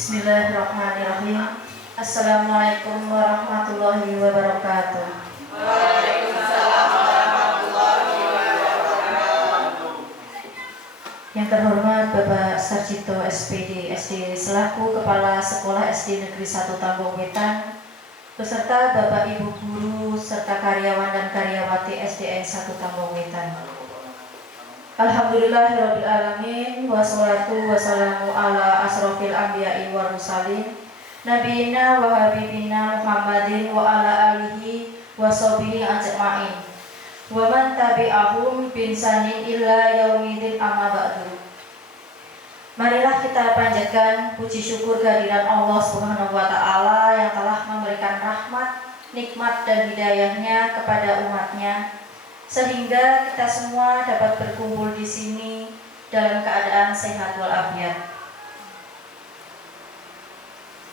Bismillahirrahmanirrahim. Assalamualaikum warahmatullahi wabarakatuh. Waalaikumsalam warahmatullahi wabarakatuh. Yang terhormat Bapak Sarjito SPD SD selaku Kepala Sekolah SD Negeri 1 Tambong Wetan, beserta Bapak Ibu Guru serta karyawan dan karyawati SDN 1 Tambong Wetan. Alhamdulillahirrabbilalamin. Wassalatu wassalamu ala asrofil anbiya'i wa mursalin Nabiina wa habibina Muhammadin wa ala alihi wa sahbihi ajma'in wa man tabi'ahum binsanin illa yaumidin amma ba'du. Marilah kita panjatkan puji syukur kehadiran Allah Subhanahu wa ta'ala yang telah memberikan rahmat, nikmat dan hidayahnya kepada umatnya, sehingga kita semua dapat berkumpul di sini dalam keadaan sehat walafiat.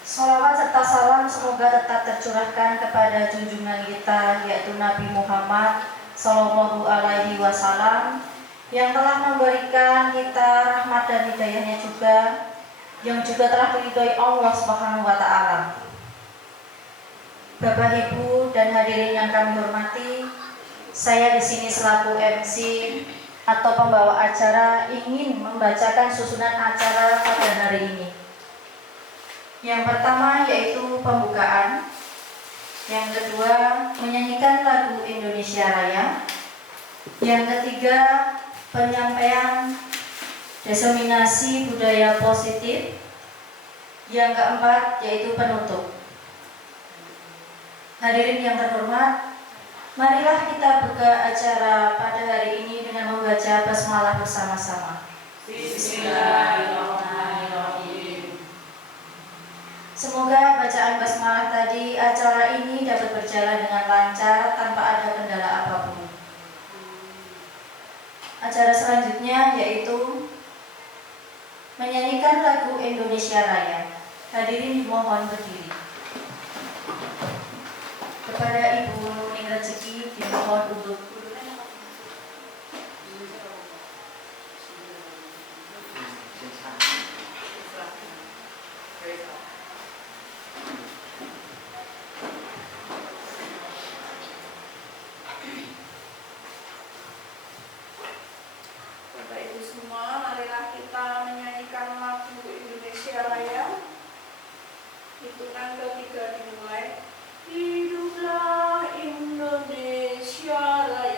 Sholawat serta salam semoga tetap tercurahkan kepada junjungan kita, yaitu Nabi Muhammad Sallallahu Alaihi Wasallam, yang telah memberikan kita rahmat dan hidayahnya juga, yang juga telah diridhoi Allah Subhanahu Wa Taala. Bapak, Ibu, dan hadirin yang kami hormati, saya di sini selaku MC atau pembawa acara ingin membacakan susunan acara pada hari ini. Yang pertama yaitu pembukaan, yang kedua menyanyikan lagu Indonesia Raya, yang ketiga penyampaian diseminasi budaya positif, yang keempat yaitu penutup. Hadirin yang terhormat, marilah kita buka acara pada hari ini dengan membaca basmalah bersama-sama. Bismillahirrahmanirrahim. Semoga bacaan basmalah tadi acara ini dapat berjalan dengan lancar tanpa ada kendala apapun. Acara selanjutnya yaitu menyanyikan lagu Indonesia Raya. Hadirin mohon berdiri. Kepada Ibu Nuning Rezeki dimohon untuk Bapak Ibu semua, marilah kita menyanyikan lagu Indonesia Raya. Hitungan ketiga dimulai. Hiduplah Indonesia Raya.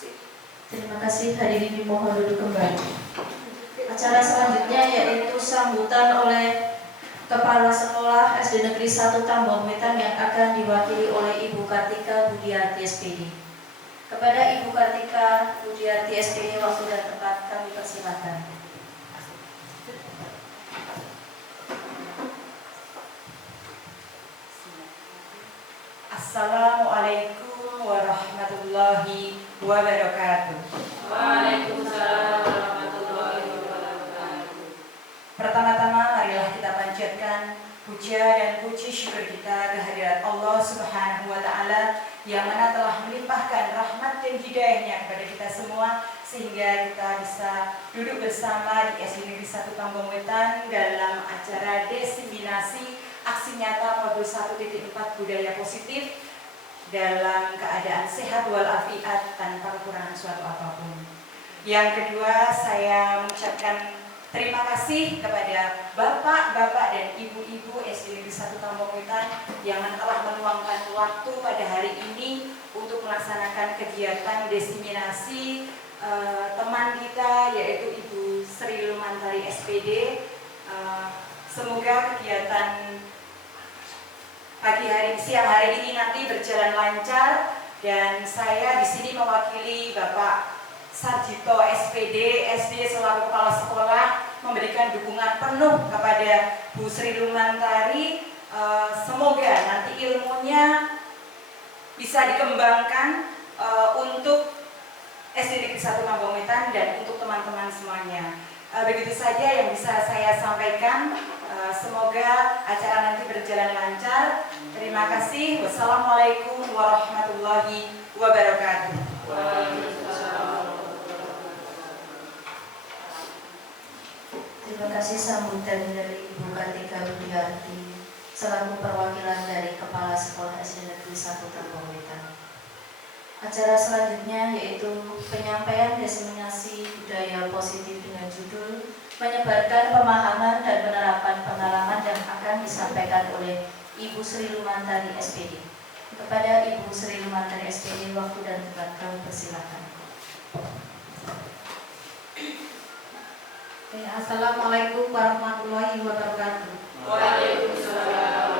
kasih. Terima kasih, hadirin dimohon duduk kembali. Acara selanjutnya yaitu sambutan oleh Kepala Sekolah SD Negeri 1 Tambon Wetan yang akan diwakili oleh Ibu Kartika Budiarti SPD. Kepada Ibu Kartika Budiarti SPD, waktu dan tempat kami persilakan. Assalamualaikum warahmatullahi wabarakatuh. Waalaikumsalam warahmatullahi wabarakatuh. Pertama-tama marilah kita panjatkan puja dan puji syukur kita kehadirat Allah Subhanahu wa Ta'ala yang mana telah melimpahkan rahmat dan hidayahnya kepada kita semua sehingga kita bisa duduk bersama di SD Negeri 1 Tambon Wetan dalam acara diseminasi aksi nyata modul 1.4 budaya positif dalam keadaan sehat walafiat tanpa kekurangan suatu apapun. Yang kedua, saya mengucapkan terima kasih kepada bapak-bapak dan ibu-ibu SD Negeri 1 Tambon Wetan yang telah meluangkan waktu pada hari ini untuk melaksanakan kegiatan diseminasi teman kita yaitu Ibu Sri Lumantari SPD. Semoga kegiatan siang hari ini nanti berjalan lancar dan saya di sini mewakili Bapak Sarjito SPD SD selaku Kepala Sekolah memberikan dukungan penuh kepada Bu Sri Lumantari. Semoga nanti ilmunya bisa dikembangkan untuk SD Negeri 1 Tambon Wetan dan untuk teman-teman semuanya. Begitu saja yang bisa saya sampaikan. Semoga acara nanti berjalan lancar. Terima kasih. Wassalamualaikum warahmatullahi wabarakatuh. Terima kasih sambutan dari Ibu Kartika Budiarti selaku perwakilan dari Kepala Sekolah SD Negeri 1 Tambon Wetan. Acara selanjutnya yaitu penyampaian diseminasi budaya positif dengan judul menyebarkan pemahaman dan penerapan pengalaman yang akan disampaikan oleh Ibu Sri Lumantari SPD. Kepada Ibu Sri Lumantari SPD, waktu dan tempat kami persilakan. Assalamualaikum warahmatullahi wabarakatuh. Waalaikumsalam.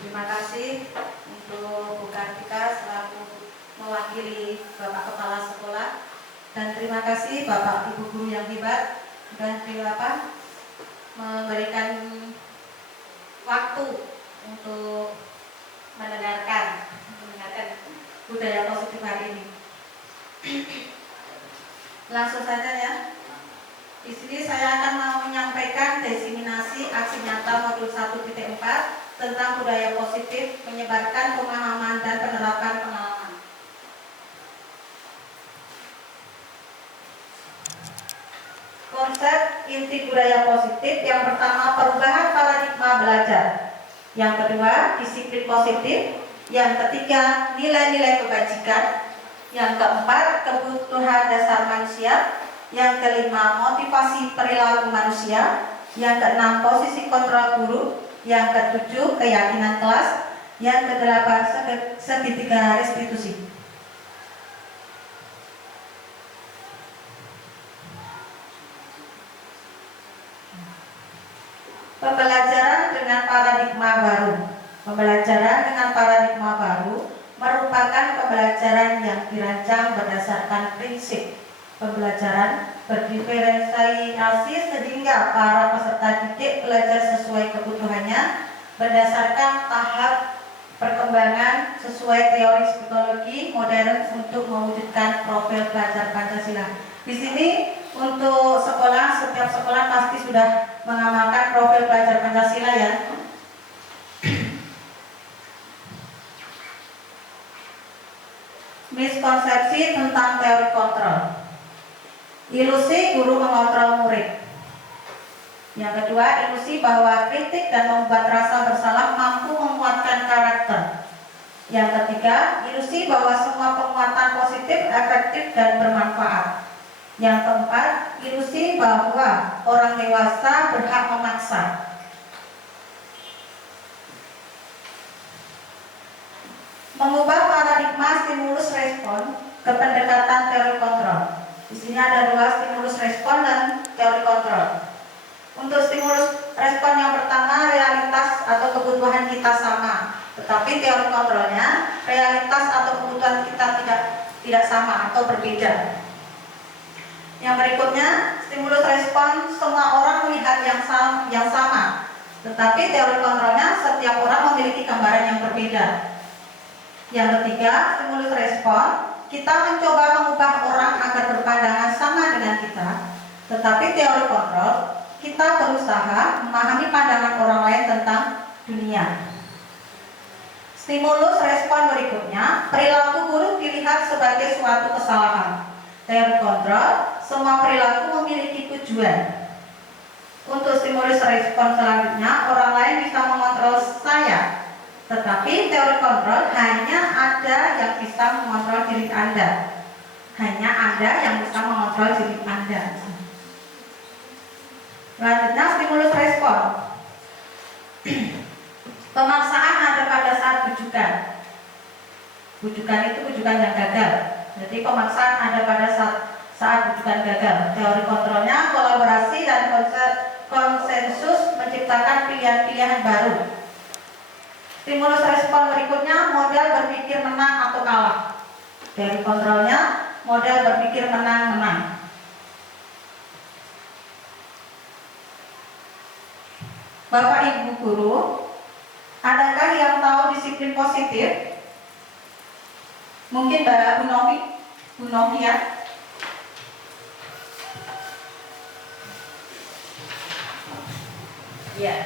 Terima kasih untuk Bu Kartika selaku mewakili Bapak Kepala Sekolah dan terima kasih Bapak Ibu Guru yang hebat sudah memberikan waktu untuk mendengarkan budaya positif hari ini. Langsung saja ya. Di sini saya akan mau menyampaikan diseminasi aksi nyata modul 1.4 tentang budaya positif, menyebarkan pemahaman dan penerapan pengalaman. Konsep inti budaya positif yang pertama perubahan paradigma belajar, yang kedua disiplin positif, yang ketiga nilai-nilai kebajikan, yang keempat kebutuhan dasar manusia, yang kelima motivasi perilaku manusia, yang keenam posisi kontrol guru, yang ketujuh keyakinan kelas, yang kedelapan segitiga restitusi. Pembelajaran dengan paradigma baru. Pembelajaran dengan paradigma baru merupakan pembelajaran yang dirancang berdasarkan prinsip pembelajaran berdiferensiasi sehingga para peserta didik belajar sesuai kebutuhannya berdasarkan tahap perkembangan sesuai teori psikologi modern untuk mewujudkan profil pelajar Pancasila. Di sini untuk setiap sekolah pasti sudah mengamalkan profil pelajar Pancasila ya. Miskonsepsi tentang teori kontrol. Ilusi guru mengontrol murid. Yang kedua, ilusi bahwa kritik dan membuat rasa bersalah mampu menguatkan karakter. Yang ketiga, ilusi bahwa semua penguatan positif efektif dan bermanfaat. Yang keempat, ilusi bahwa orang dewasa berhak memaksa. Mengubah paradigma stimulus respon ke pendekatan teori kontrol. Di sini ada dua, stimulus respon dan teori kontrol. Untuk stimulus respon yang pertama, realitas atau kebutuhan kita sama, tetapi teori kontrolnya realitas atau kebutuhan kita tidak sama atau berbeda. Yang berikutnya, stimulus respon semua orang melihat yang sama, tetapi teori kontrolnya setiap orang memiliki gambaran yang berbeda. Yang ketiga, stimulus respon kita mencoba mengubah orang agar berpandangan sama dengan kita, tetapi teori kontrol kita berusaha memahami pandangan orang lain tentang dunia. Stimulus respon berikutnya, perilaku buruk dilihat sebagai suatu kesalahan. Teori kontrol, semua perilaku memiliki tujuan. Untuk stimulus respon selanjutnya, orang lain bisa mengontrol saya, tetapi teori kontrol hanya ada yang bisa mengontrol diri Anda. Hanya Anda yang bisa mengontrol diri Anda. Selanjutnya, stimulus respon. Pemaksaan ada pada saat bujukan. Bujukan itu bujukan yang gagal. Jadi pemaksaan ada pada saat bujukan gagal. Teori kontrolnya kolaborasi dan konsensus menciptakan pilihan-pilihan baru. Stimulus respon berikutnya, model berpikir menang atau kalah. Teori kontrolnya model berpikir menang-menang. Bapak Ibu guru, adakah yang tahu disiplin positif? Mungkin Mbak Bu Novi ya. Ya,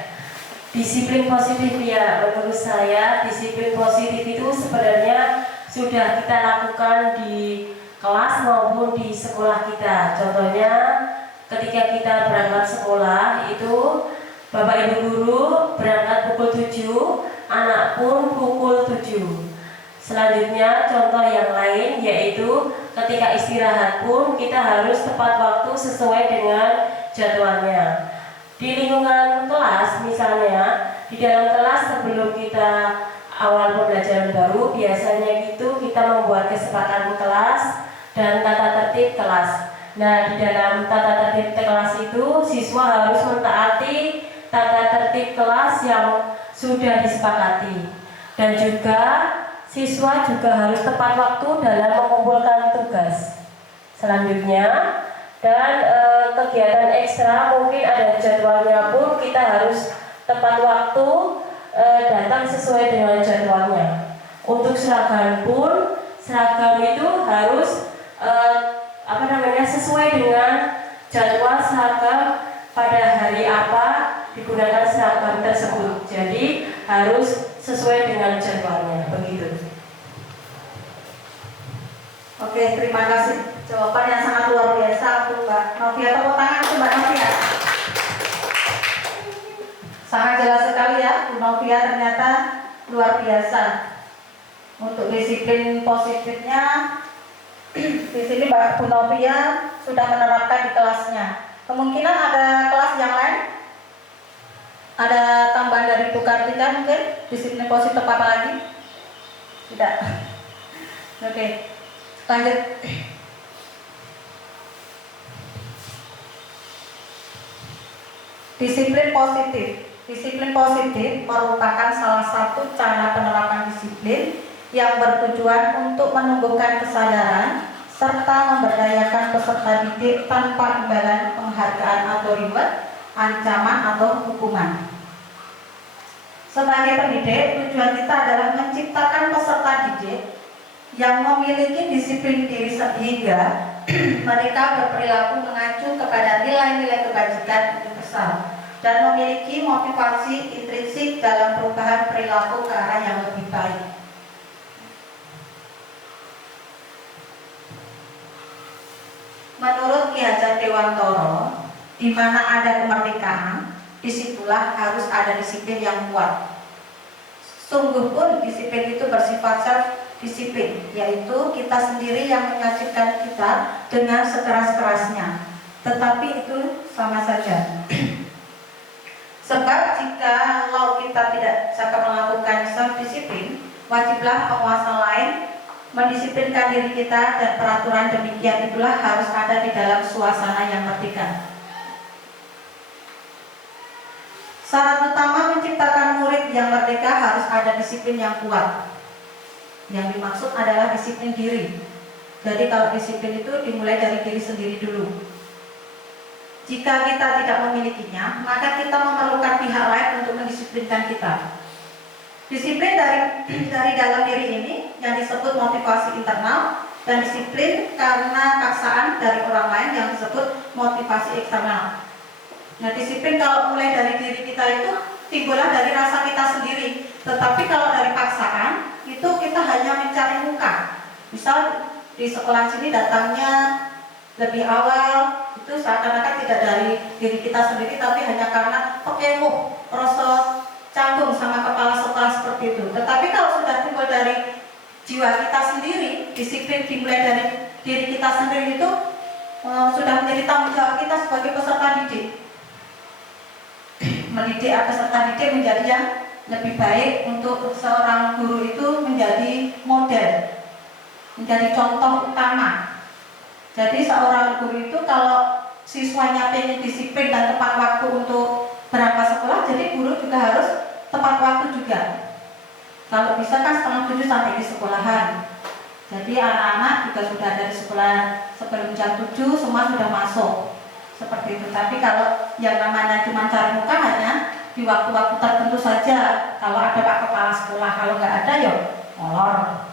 disiplin positif ya, menurut saya disiplin positif itu sebenarnya sudah kita lakukan di kelas maupun di sekolah kita. Contohnya ketika kita berangkat sekolah itu Bapak Ibu guru berangkat pukul 7, anak pun pukul 7. Selanjutnya contoh yang lain yaitu ketika istirahat pun kita harus tepat waktu sesuai dengan jadwalnya. Di lingkungan kelas misalnya, di dalam kelas sebelum kita awal pembelajaran baru biasanya gitu kita membuat kesepakatan kelas dan tata tertib kelas. Nah, di dalam tata tertib kelas itu siswa harus mentaati tata tertib kelas yang sudah disepakati, dan juga siswa juga harus tepat waktu dalam mengumpulkan tugas. Selanjutnya, dan kegiatan ekstra mungkin ada jadwalnya pun kita harus tepat waktu datang sesuai dengan jadwalnya. Untuk seragam pun, seragam itu harus sesuai dengan jadwal seragam pada hari apa digunakan seragam tersebut. Jadi harus sesuai dengan jadwalnya, begitu. Oke, terima kasih. Jawaban yang sangat luar biasa untuk Mbak Novia. Tepuk tangan untuk Mbak Novia. Sangat jelas sekali ya, Bu Novia ternyata luar biasa. Untuk disiplin positifnya, di sini Mbak Bu Novia sudah menerapkan di kelasnya. Kemungkinan ada kelas yang lain, ada tambahan dari Bu Kartika mungkin disiplin positif apa lagi? Tidak. Oke, lanjut. Disiplin positif. Disiplin positif merupakan salah satu cara penerapan disiplin yang bertujuan untuk menumbuhkan kesadaran serta memberdayakan peserta didik tanpa imbalan penghargaan atau reward, ancaman atau hukuman. Sebagai pendidik, tujuan kita adalah menciptakan peserta didik yang memiliki disiplin diri sehingga mereka berperilaku mengacu kepada nilai-nilai kebajikan universal dan memiliki motivasi intrinsik dalam perubahan perilaku ke arah yang lebih baik. Menurut Ki Hajar Dewantoro, di mana ada kemerdekaan, disitulah harus ada disiplin yang kuat. Sungguh pun disiplin itu bersifat self-disiplin, yaitu kita sendiri yang menyajikan kita dengan sekeras-kerasnya. Tetapi itu sama saja. Sebab jika kita tidak bisa melakukan self-disiplin, wajiblah penguasa lain mendisiplinkan diri kita, dan peraturan demikian itulah harus ada di dalam suasana yang merdeka. Syarat utama menciptakan murid yang merdeka harus ada disiplin yang kuat. Yang dimaksud adalah disiplin diri. Jadi kalau disiplin itu dimulai dari diri sendiri dulu. Jika kita tidak memilikinya, maka kita memerlukan pihak lain untuk mendisiplinkan kita. Disiplin dari dalam diri ini yang disebut motivasi internal, dan disiplin karena paksaan dari orang lain yang disebut motivasi eksternal. Nah, disiplin kalau mulai dari diri kita itu timbullah dari rasa kita sendiri. Tetapi kalau dari paksaan itu kita hanya mencari muka. Misal di sekolah sini datangnya lebih awal, itu seakan-akan tidak dari diri kita sendiri, tapi hanya karena kekemuh, rasa canggung sama kepala sekolah seperti itu. Tetapi kalau sudah timbul dari jiwa kita sendiri, disiplin dimulai dari diri kita sendiri itu sudah menjadi tanggung jawab kita sebagai peserta didik. Mendidik peserta didik menjadi yang lebih baik, untuk seorang guru itu menjadi model, menjadi contoh utama. Jadi seorang guru itu kalau siswanya pengen disiplin dan tepat waktu untuk berangkat sekolah, jadi guru juga harus tepat waktu juga. Kalau bisa kan 6:30 sampai di sekolahan. Jadi anak-anak juga sudah ada di sekolah sebelum jam 7 semua sudah masuk. Seperti itu. Tapi kalau yang namanya cuma cari muka hanya di waktu-waktu tertentu saja. Kalau ada Pak Kepala Sekolah, kalau nggak ada ya molor.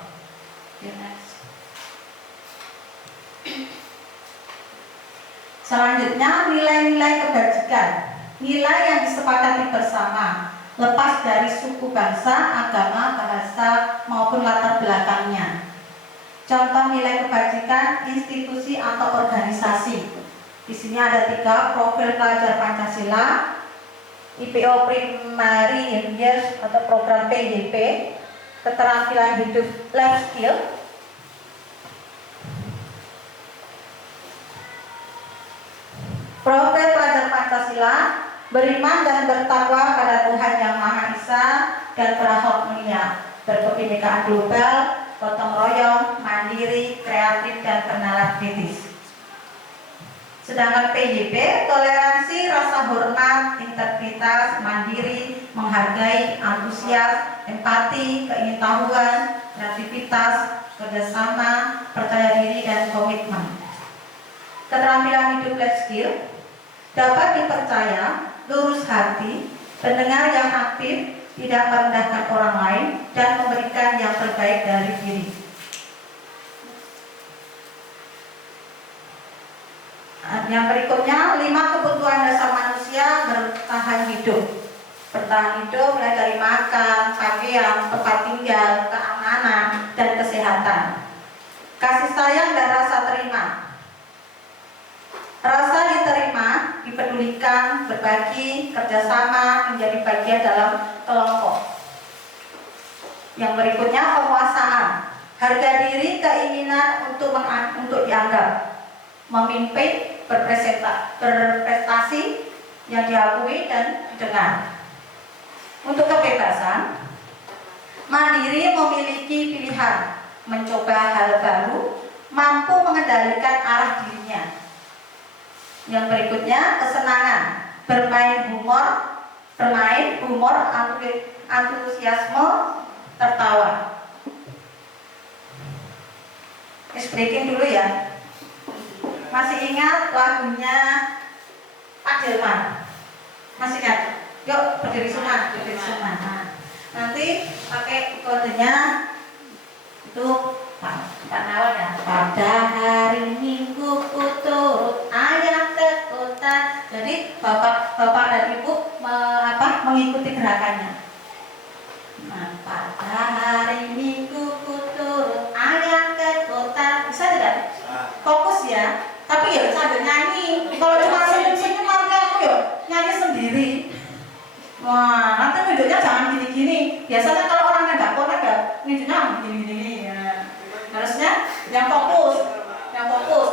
Selanjutnya, nilai-nilai kebajikan. Nilai yang disepakati bersama, lepas dari suku, bangsa, agama, bahasa, maupun latar belakangnya. Contoh nilai kebajikan institusi atau organisasi. Di sini ada 3: profil pelajar Pancasila, IPO Primary Years atau program PYP, keterampilan hidup life skill, profil pelajar Pancasila, beriman dan bertakwa pada Tuhan Yang Maha Esa dan berakhlak mulia, berkebinekaan global, gotong royong, mandiri, kreatif, dan bernalar kritis. Sedangkan PYP, toleransi, rasa hormat, integritas, mandiri, menghargai, antusias, empati, keingintahuan, kreativitas, kerjasama, percaya diri, dan komitmen. Keterampilan hidup life skill, dapat dipercaya, lurus hati, pendengar yang aktif, tidak merendahkan orang lain, dan memberikan yang terbaik dari diri. Yang berikutnya, 5 kebutuhan dasar manusia bertahan hidup. Bertahan hidup mulai dari makan, pakaian, tempat tinggal, keamanan, dan kesehatan. Kasih sayang dan rasa terima. Rasa diterima, dipedulikan, berbagi, kerjasama, menjadi bagian dalam kelompok. Yang berikutnya, penguasaan. Harga diri, keinginan untuk dianggap, memimpin, berprestasi, yang diakui dan didengar. Untuk kebebasan, mandiri, memiliki pilihan, mencoba hal baru, mampu mengendalikan arah dirinya. Yang berikutnya, kesenangan, bermain humor, antusiasme, tertawa. Breaking dulu ya. Masih ingat lagunya Pak Delman? Masih ingat? Yuk berdiri semua, Nah, nanti pakai kodenya itu Pak Nawal ya. Pada hari Minggu ku turut ayah ke kota. Jadi bapak dan ibu mengikuti gerakannya. Nah, pada hari Minggu ku turut ayah ke kota. Bisa tidak? Fokus ya. Tapi ya sambil nyanyi. Kalau cuma senyum-senyum nanti aku ya nyanyi sendiri. Wah, nanti videonya jangan gini-gini. Biasanya kalau orangnya nggak konek ya videonya gini-gini ya. Harusnya yang fokus.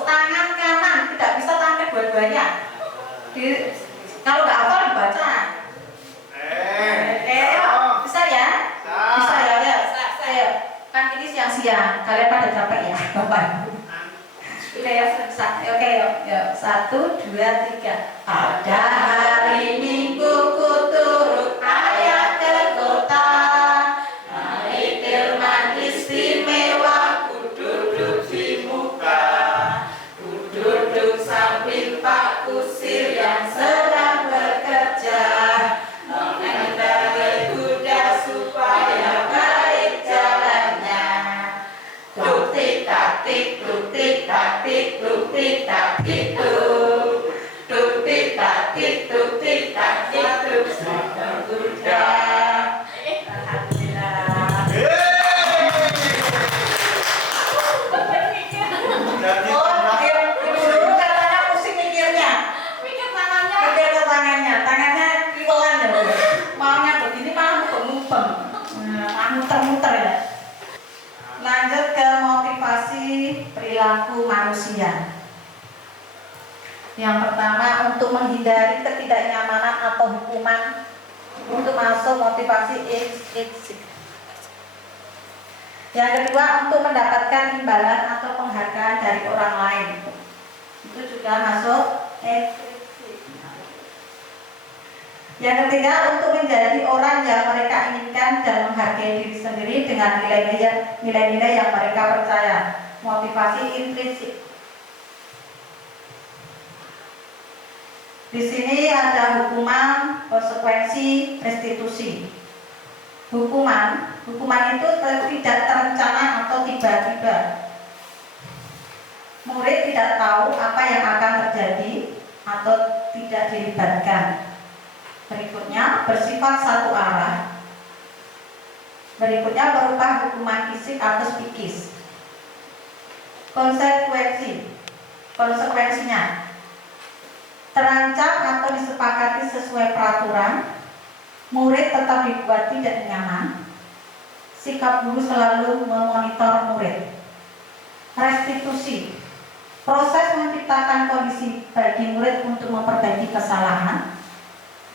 Tangan kanan tidak bisa tangan dua-duanya. Kalau nggak hafal dibaca. Bisa ya? Bisa ya. kalian pada capek ya, Bapak Ibu. Oke ya, oke yuk, 1, 2, 3. Pada hari Minggu ku turut ayah ke kota, naik delman istimewa, ku duduk di muka, ku duduk samping Pak Kusir yang sedang bekerja, mengendarai kuda supaya baik jalannya. Tuk tik tak tik, tuk tik tak tik, tuk tik tak tik, tuk. Tuk tik tak tik, tuk tik tak tik, tuk sedang kuda. Alhamdulillah. Oh, dulu katanya pusing mikirnya. Mikir tangannya. Mikir ke tangannya kiwelan ya. Maunya begini malah mubeng-mubeng. Muter-muter ya. Lanjut ke motivasi perilaku manusia. Yang pertama, untuk menghindari ketidaknyamanan atau hukuman untuk masuk motivasi exit. Yang kedua, untuk mendapatkan imbalan atau penghargaan dari orang lain. Itu juga masuk exit. Yang ketiga, untuk menjadi orang yang mereka inginkan dan menghargai diri sendiri dengan nilai-nilai yang mereka percaya. Motivasi intrinsik. Di sini ada hukuman, konsekuensi, restitusi. Hukuman itu tidak terencana atau tiba-tiba. Murid tidak tahu apa yang akan terjadi atau tidak dilibatkan. Berikutnya bersifat satu arah. Berikutnya berupa hukuman fisik atau psikis. Konsekuensinya terancam atau disepakati sesuai peraturan, murid tetap dibuat tidak nyaman, sikap guru selalu memonitor murid. Restitusi, proses menciptakan kondisi bagi murid untuk memperbaiki kesalahan.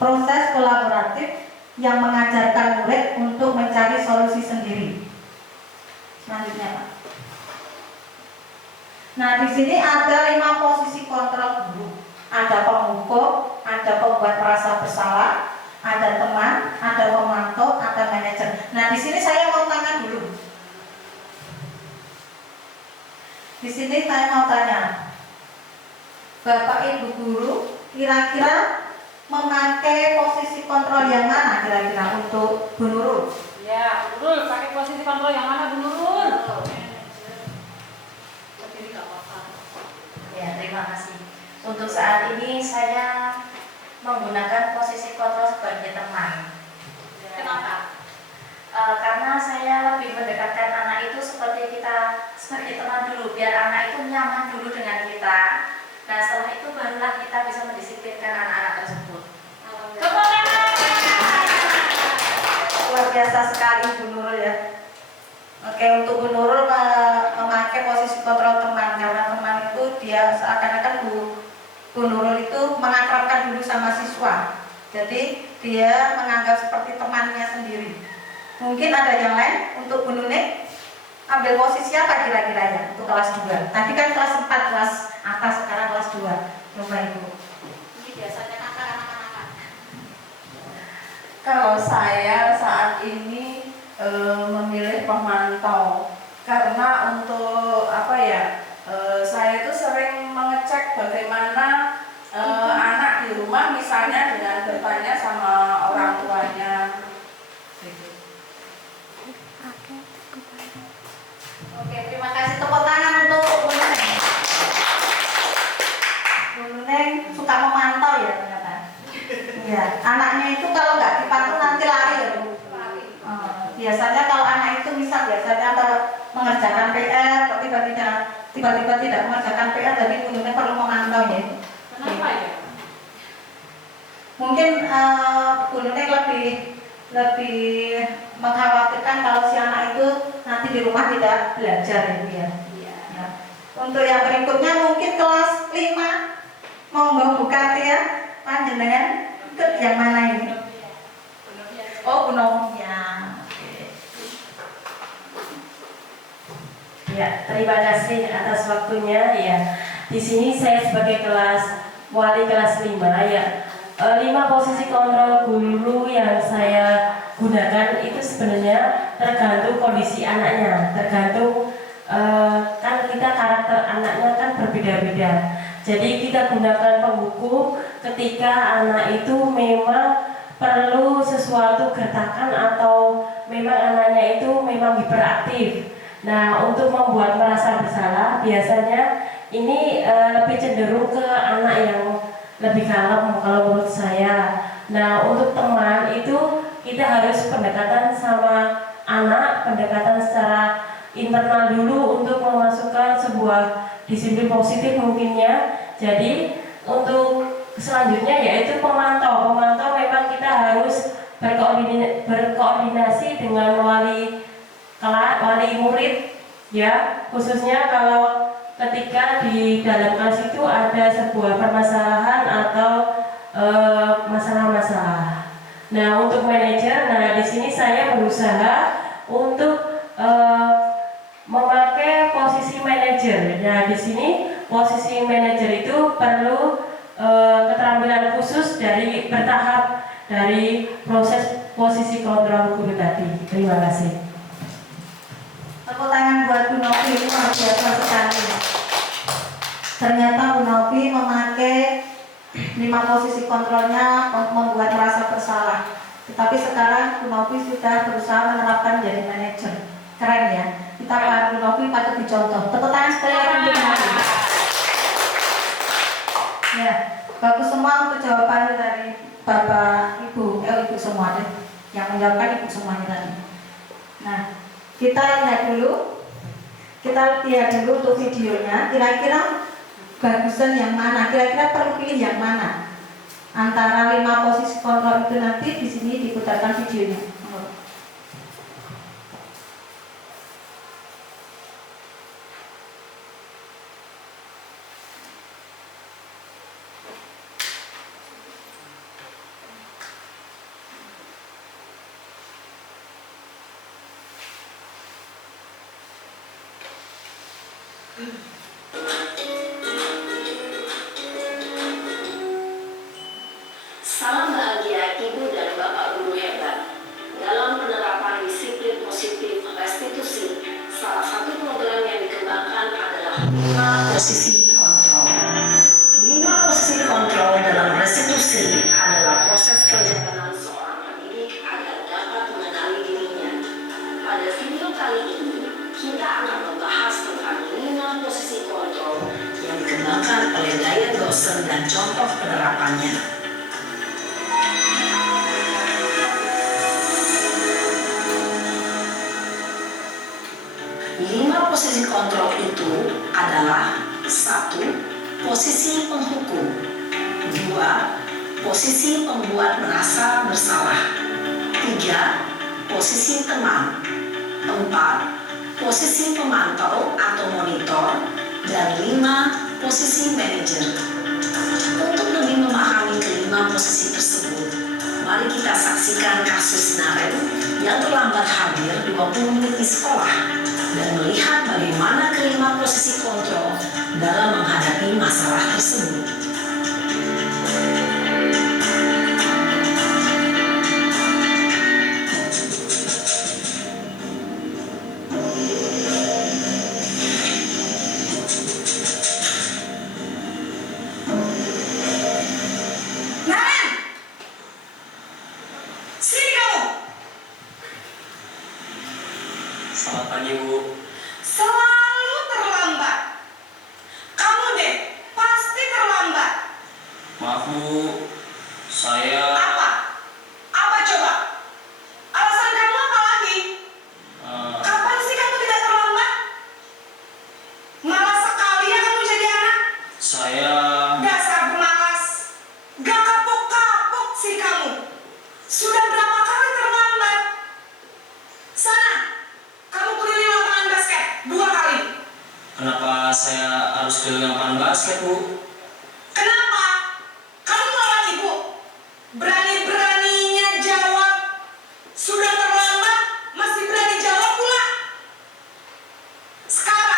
Proses kolaboratif yang mengajarkan murid untuk mencari solusi sendiri. Selanjutnya, Pak. Nah, di sini ada 5 posisi kontrol guru. Ada penghukum, ada pembuat merasa bersalah, ada teman, ada pemantau, ada manajer. Nah, di sini saya mau tanya dulu. Di sini saya mau tanya, Bapak Ibu guru, kira-kira memakai posisi kontrol yang mana kira-kira untuk Bu Nurul? Ya, Bu Nurul pakai posisi kontrol yang mana Bu Nurul? Ya, terima kasih. Untuk saat ini saya menggunakan posisi kontrol sebagai teman. Kenapa? Karena saya lebih mendekatkan anak itu seperti teman dulu, biar anak itu nyaman dulu dengan kita. Nah, setelah itu barulah kita bisa mendisiplinkan anak-anak tersebut. Luar biasa sekali Bu Nurul ya. Oke, untuk Bu Nurul memakai posisi kontrol teman, karena teman itu dia seakan-akan Bu Nurul itu mengakrabkan dulu sama siswa. Jadi dia menganggap seperti temannya sendiri. Mungkin ada yang lain untuk Bu Nunik ambil posisi apa kira-kira ya untuk kelas 2? Tadi kan kelas 4, kelas atas, sekarang kelas 2. Coba Ibu. Ini biasanya kakak-kakak. Kalau saya saat ini memilih pemantau, karena untuk saya itu sering mengecek bagaimana anak di rumah, misalnya dengan bertanya sama orang tuanya. Oke, terima kasih. Tepuk tangan untuk Bu Nuneng. Bu Nuneng suka memantau ya ternyata. Iya, anaknya itu kalau nggak dipantau nanti lari ya Bu. Biasanya kalau anak itu biasanya mengerjakan PR, tiba-tiba tidak mengerjakan PR, jadi Bu Nuneng perlu memantau ya. Kenapa ya? Mungkin Bu Nuneng lebih mengkhawatirkan kalau si anak itu nanti di rumah tidak belajar ya. Ya. Untuk yang berikutnya mungkin kelas 5, monggo buka ya panjenengan ikut yang mana ini? Oh, Bu Novia. Oke. Ya, terima kasih atas waktunya ya. Di sini saya sebagai wali kelas 5 ya. 5 posisi kontrol guru yang saya gunakan itu sebenarnya tergantung kondisi anaknya, tergantung kan kita karakter anaknya kan berbeda-beda. Jadi kita gunakan penghukum ketika anak itu memang perlu sesuatu gertakan atau memang anaknya itu memang hiperaktif. Nah, untuk membuat merasa bersalah biasanya ini lebih cenderung ke anak yang lebih kalem kalau menurut saya. Nah, untuk teman itu kita harus pendekatan sama anak, pendekatan secara internal dulu untuk memasukkan sebuah disiplin positif mungkinnya. Jadi untuk selanjutnya yaitu pemantau. Pemantau memang kita harus berkoordinasi dengan wali murid ya, khususnya kalau ketika di dalam kelas itu ada sebuah permasalahan atau masalah-masalah. Nah, untuk manajer, di sini saya berusaha untuk memakai posisi manajer. Nah, di sini posisi manajer itu perlu keterampilan khusus dari bertahap dari proses posisi kontrol guru tadi. Terima kasih. Tepuk tangan buat Bu Novi, ini luar biasa sekali. Ternyata Bu Novi memakai 5 posisi kontrolnya untuk membuat merasa bersalah. Tetapi sekarang Bu Novi sudah berusaha menerapkan menjadi manajer. Keren ya. Kita Pak Bu Novi patut dicontoh. Tepuk tangan sekali lagi untuk Bu Novi. Ya, bagus semua untuk jawaban dari Bapak Ibu, Ibu semua deh. Yang menjawabkan Ibu semuanya tadi. Nah, kita lihat dulu untuk videonya. Kira-kira bagusan yang mana? Kira-kira perlu pilih yang mana? Antara 5 posisi kontrol itu nanti di sini diputarkan videonya. Salam bahagia Ibu dan Bapak Guru hebat. Dalam penerapan disiplin positif restitusi, salah satu program yang dikembangkan adalah 5 posisi kontrol. 5 posisi kontrol dalam restitusi adalah proses perjalanan seorang pendidik agar dapat mengenali dirinya. Pada video kali ini, kita akan membahas tentang 5 posisi kontrol yang dikembangkan oleh Diane Gosson dan contoh penerapannya. 5 posisi kontrol itu adalah 1. Posisi penghukum, 2. Posisi pembuat merasa bersalah, 3. Posisi teman, 4. Posisi pemantau atau monitor, dan 5. Posisi manajer. Untuk lebih memahami kelima posisi tersebut, mari kita saksikan kasus Naren yang terlambat hadir 20 menit di sekolah dan melihat bagaimana kelima posisi kontrol dalam menghadapi masalah tersebut. Naren! Sini kamu! Selamat pagi, Bu. Selalu terlambat. Kamu deh, pasti terlambat. Maaf, Bu. Saya Apa? Apa coba? Alasan kamu apa lagi? Kapan sih kamu tidak terlambat? Malas sekali ya kamu jadi anak. saya Dasar pemalas. Gak kapok-kapok sih kamu. Sudah berapa kali terlambat? Sana, kamu keliling lapangan basket 2 kali. kenapa saya harus keliling lapangan basket, Bu? Kenapa? Kamu lawan ibu. Berani-beraninya jawab. Sudah terlambat, masih berani jawab pula. Sekarang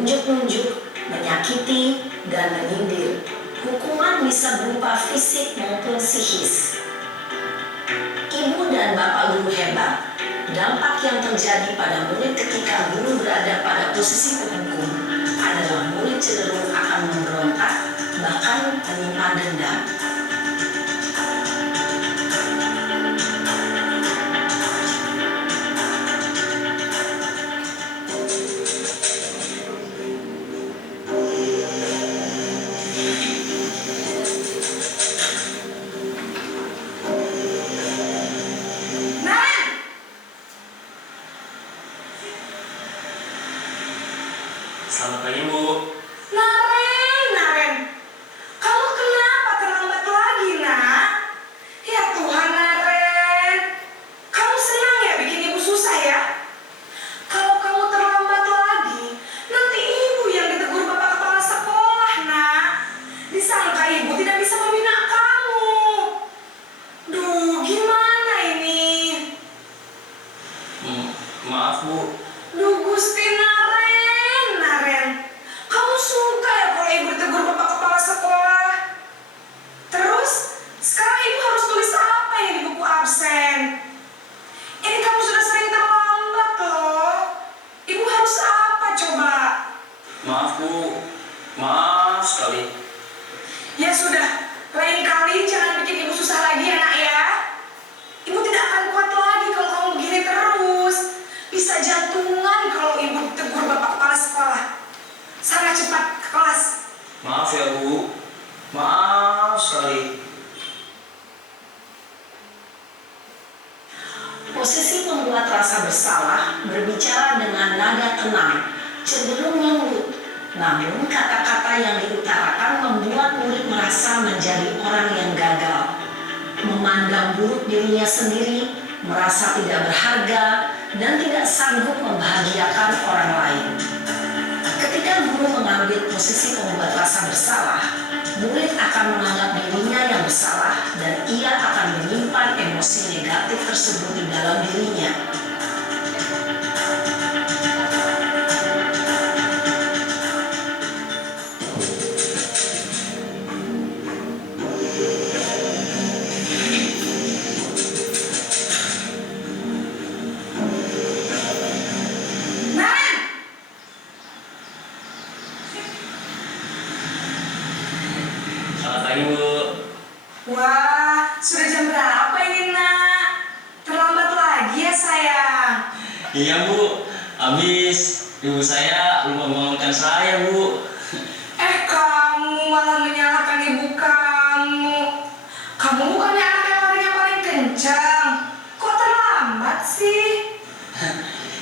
menunjuk-nunjuk, menyakiti, dan menyindir. Hukuman bisa berupa fisik maupun psikis. Ibu dan bapak guru hebat. Dampak yang terjadi pada murid ketika guru berada pada posisi penghukum adalah murid cenderung akan memberontak, bahkan menyimpan dendam. Selamat pagi, Bu. Naren, kamu kenapa terlambat lagi, nak? Ya Tuhan, Naren, kamu senang ya bikin ibu susah ya? Kalau kamu terlambat lagi, nanti ibu yang ditegur bapak kepala sekolah, nak. Disangka ibu tidak bisa membina kamu. Duh, gimana ini? Maaf, Bu. Duh, Gusti Naren, kamu suka ya kalau ibu ditegur bapak kepala sekolah? Terus, sekarang ibu harus tulis apa ini di buku absen? Ini kamu sudah sering terlambat loh. Ibu harus apa coba? Maaf, Bu. Maaf sekali. Ya sudah, lain kali jangan bikin ibu susah lagi ya, nak ya. Ibu tidak akan kuat lagi kalau kamu begini terus. Bisa jantungan kalau ibu ditegur bapak kepala sekolah. Sana cepat ke kelas. Maaf ya, Bu. Maaf sekali. Posisi pembuat rasa bersalah berbicara dengan nada tenang, cenderung lembut. Namun kata-kata yang diutarakan membuat murid merasa menjadi orang yang gagal, memandang buruk dirinya sendiri, merasa tidak berharga, dan tidak sanggup membahagiakan orang lain. Ketika guru mengambil posisi pembuat rasa bersalah, murid akan menganggap dirinya yang bersalah dan ia akan menyimpan emosi negatif tersebut di dalam dirinya. Selamat pagi, Bu. Wah, sudah jam berapa ini, nak? Terlambat lagi ya, sayang. Iya, Bu. Habis ibu saya lupa membangunkan saya, Bu. Kamu malah menyalahkan ibu kamu. Kamu bukannya anak yang larinya paling kencang. Kok terlambat sih?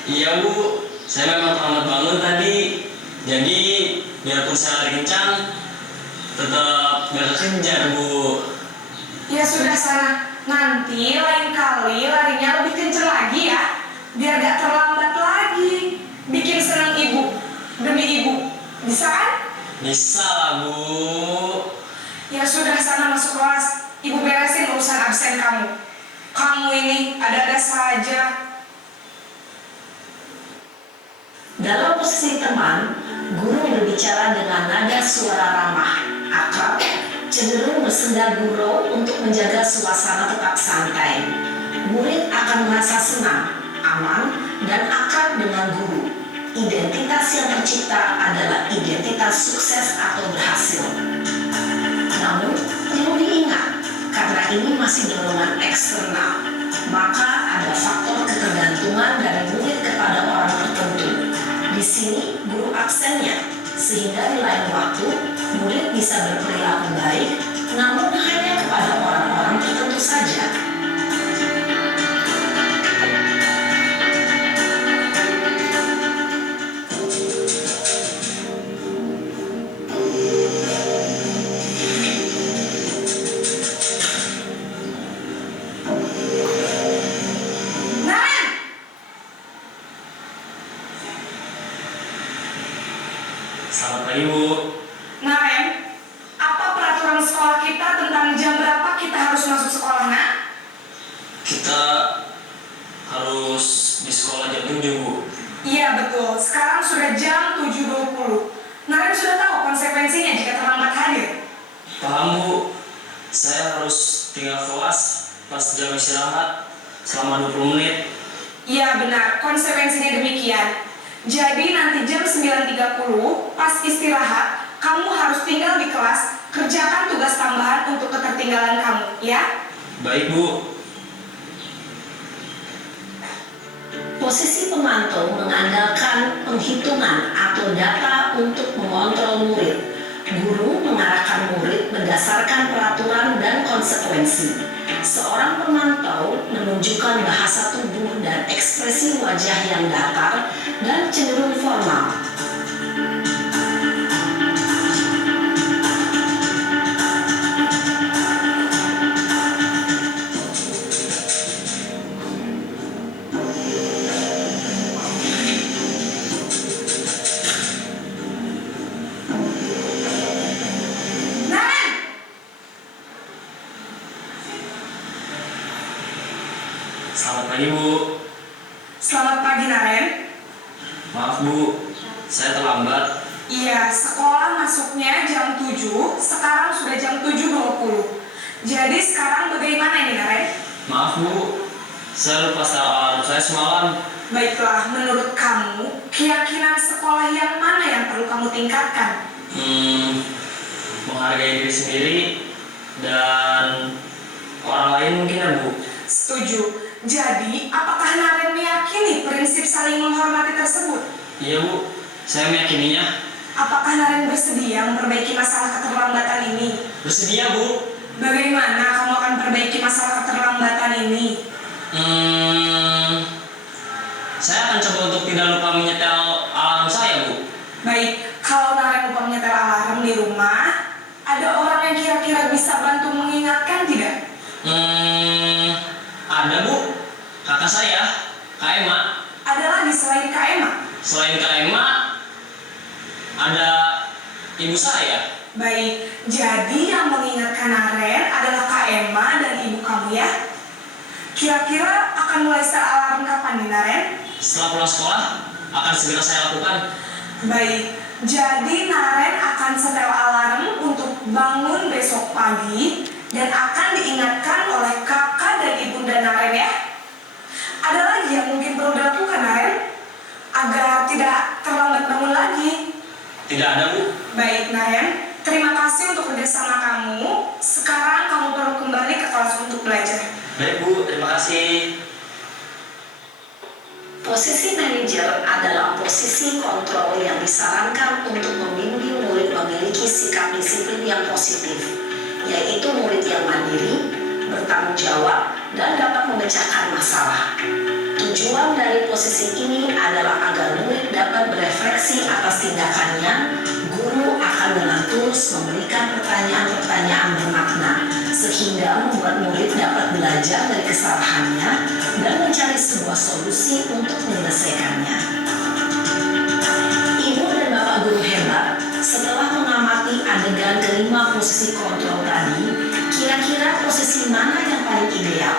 Iya, Bu. Saya memang terlambat bangun tadi. Jadi, biarpun saya lari kencang, tetap gak kekejar, Bu. Ya sudah sana. Nanti lain kali larinya lebih kencang lagi ya. Biar gak terlambat lagi. Bikin senang ibu. Demi ibu. Bisa kan? Bisa lah, Bu. Ya sudah sana masuk kelas. Ibu beresin urusan absen kamu. Kamu ini ada-ada saja. Dalam posisi teman, guru berbicara dengan nada suara ramah, akrab, cenderung bersenda gurau untuk menjaga suasana tetap santai. Murid akan merasa senang, aman, dan akrab dengan guru. Identitas yang tercipta adalah identitas sukses atau berhasil. Namun, perlu diingat, karena ini masih dorongan eksternal, maka ada faktor ketergantungan dari murid kepada orang tertentu. Di sini, guru absennya, sehingga di lain waktu, murid bisa berperilaku baik, namun hanya kepada orang-orang tertentu saja. Selamat pagi, Bu. Naren, apa peraturan sekolah kita tentang jam berapa kita harus masuk sekolah, nak? Kita harus di sekolah jam 7, Bu. Iya betul, sekarang sudah jam 7.20. atas jam istirahat selama 20 menit. Iya benar, konsekuensinya demikian. Jadi nanti jam 9.30 pas istirahat, kamu harus tinggal di kelas, kerjakan tugas tambahan untuk ketertinggalan kamu, ya? Baik, Bu. Posisi pemantau mengandalkan penghitungan atau data untuk mengontrol murid. Guru mengarahkan murid berdasarkan peraturan dan konsekuensi. Seorang pemantau menunjukkan bahasa tubuh dan ekspresi wajah yang datar dan cenderung formal. Selamat pagi, Bu. Selamat pagi, Naren. Maaf, Bu. Saya terlambat. Iya, sekolah masuknya jam 7, sekarang sudah jam 7.20. Jadi sekarang bagaimana ini, Naren? Maaf, Bu. Saya lupa setel alarm saya semalam. Baiklah, menurut kamu, keyakinan sekolah yang mana yang perlu kamu tingkatkan? Menghargai diri sendiri dan orang lain mungkin ya, Bu. Setuju. Jadi, apakah Naren meyakini prinsip saling menghormati tersebut? Iya, Bu. Saya meyakininya. Apakah Naren bersedia memperbaiki masalah keterlambatan ini? Bersedia, Bu. Bagaimana kamu akan perbaiki masalah keterlambatan ini? Saya akan coba untuk tidak lupa menyetel alarm saya, Bu. Baik, kalau Naren lupa menyetel alarm di rumah, ada orang yang kira-kira bisa bantu mengingatkan tidak? Ada, Bu. Kakak saya, Kak Emma. Ada lagi selain Kak Emma? Selain Kak Emma, ada ibu saya. Baik, jadi yang mengingatkan Naren adalah Kak Emma dan ibu kamu ya? Kira-kira akan mulai setel alarm kapan nih, Naren? Setelah pulang sekolah, akan segera saya lakukan. Baik, jadi Naren akan setel alarm untuk bangun besok pagi dan akan diingatkan oleh kakak dan ibunda Naren ya. Ada lagi yang mungkin perlu dilakukan, Naren, agar tidak terlambat bangun lagi? Tidak ada, Bu. Baik, Naren, terima kasih untuk kerjasama kamu. Sekarang kamu perlu kembali ke kelas untuk belajar. Baik, Bu. Terima kasih. Posisi manajer adalah posisi kontrol yang disarankan untuk membimbing murid memiliki sikap disiplin yang positif, yaitu murid yang mandiri, bertanggung jawab, dan dapat memecahkan masalah. Tujuan dari posisi ini adalah agar murid dapat berefleksi atas tindakannya. Guru akan dengan tulus memberikan pertanyaan-pertanyaan bermakna, sehingga membuat murid dapat belajar dari kesalahannya dan mencari sebuah solusi untuk menyelesaikannya. Ibu dan Bapak guru hebat, setelah mengamati adegan kelima posisi kontrol tadi, kira-kira posisi mana yang paling ideal?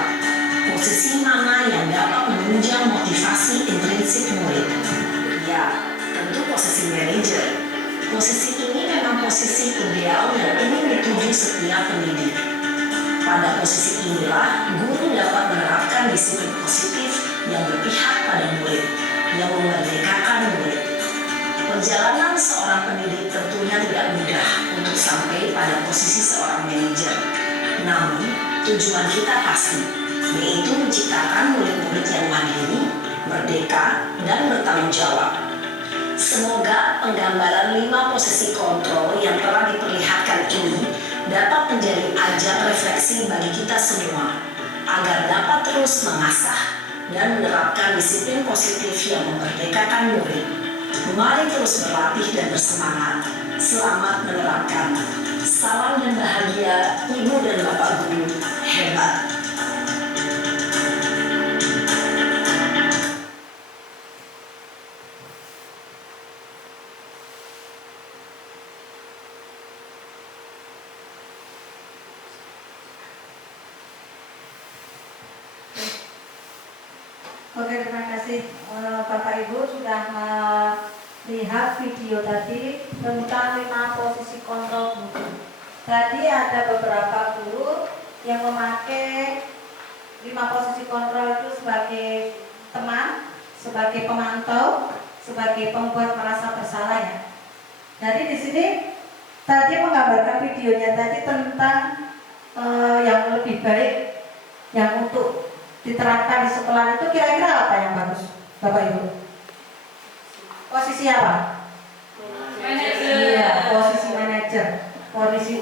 Posisi mana yang dapat menunjang motivasi intrinsik murid? Ya, tentu posisi manajer. Posisi ini memang posisi ideal dan ingin dituju setiap pendidik. Pada posisi inilah, guru dapat menerapkan disiplin positif yang berpihak pada murid, yang memerdekakan murid. Perjalanan seorang pendidik tentunya tidak mudah untuk sampai pada posisi seorang manajer. Namun, tujuan kita pasti, yaitu menciptakan murid-murid yang mandiri, merdeka, dan bertanggung jawab. Semoga penggambaran 5 posisi kontrol yang telah diperlihatkan ini dapat menjadi ajang refleksi bagi kita semua, agar dapat terus mengasah dan menerapkan disiplin positif yang memerdekakan murid. Mari terus berlatih dan bersemangat. Selamat menerapkan. Salam dan bahagia, Ibu dan Bapak Guru hebat. Oke, terima kasih Bapak Ibu sudah melihat video tadi tentang 5 posisi kontrol guru. Tadi ada beberapa guru yang memakai 5 posisi kontrol itu sebagai teman, sebagai pemantau, sebagai pembuat merasa bersalah ya. Jadi di sini tadi menggambarkan videonya tadi tentang yang lebih baik yang untuk diterapkan di sekolah itu kira-kira apa yang bagus, Bapak Ibu? Posisi apa? Manajer. Iya, posisi manajer.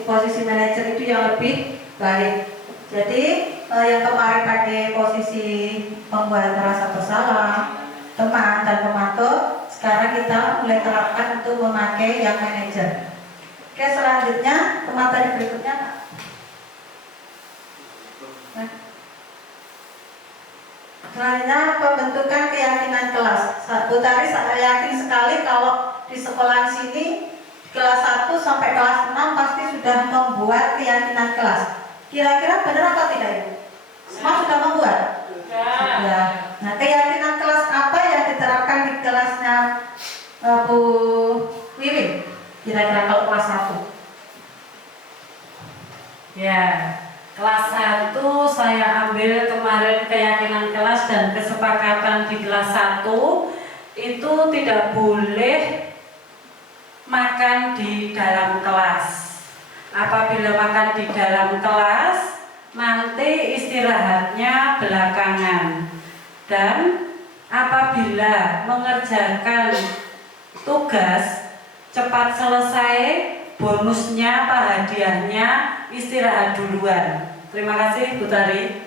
Posisi manajer itu yang lebih baik. Jadi yang kemarin pakai posisi pembuat merasa bersalah, teman dan pemantau, sekarang kita mulai terapkan untuk memakai yang manajer. Oke, selanjutnya materi berikutnya. Nah. Selanjutnya pembentukan keyakinan kelas. Bu Tari saya yakin sekali kalau di sekolah sini kelas 1 sampai kelas 6 pasti sudah membuat keyakinan kelas. Kira-kira benar apa tidak Ibu? Semua sudah membuat? Sudah. Nah, keyakinan kelas apa yang diterapkan di kelasnya Bu Wiwin? Kira-kira kalau kelas 1? Ya, kelas 1 saya ambil kemarin keyakinan kelas dan kesepakatan di kelas 1 itu tidak boleh makan di dalam kelas. Apabila makan di dalam kelas, nanti istirahatnya belakangan. Dan apabila mengerjakan tugas cepat selesai, bonusnya, hadiahnya istirahat duluan. Terima kasih Bu Tari.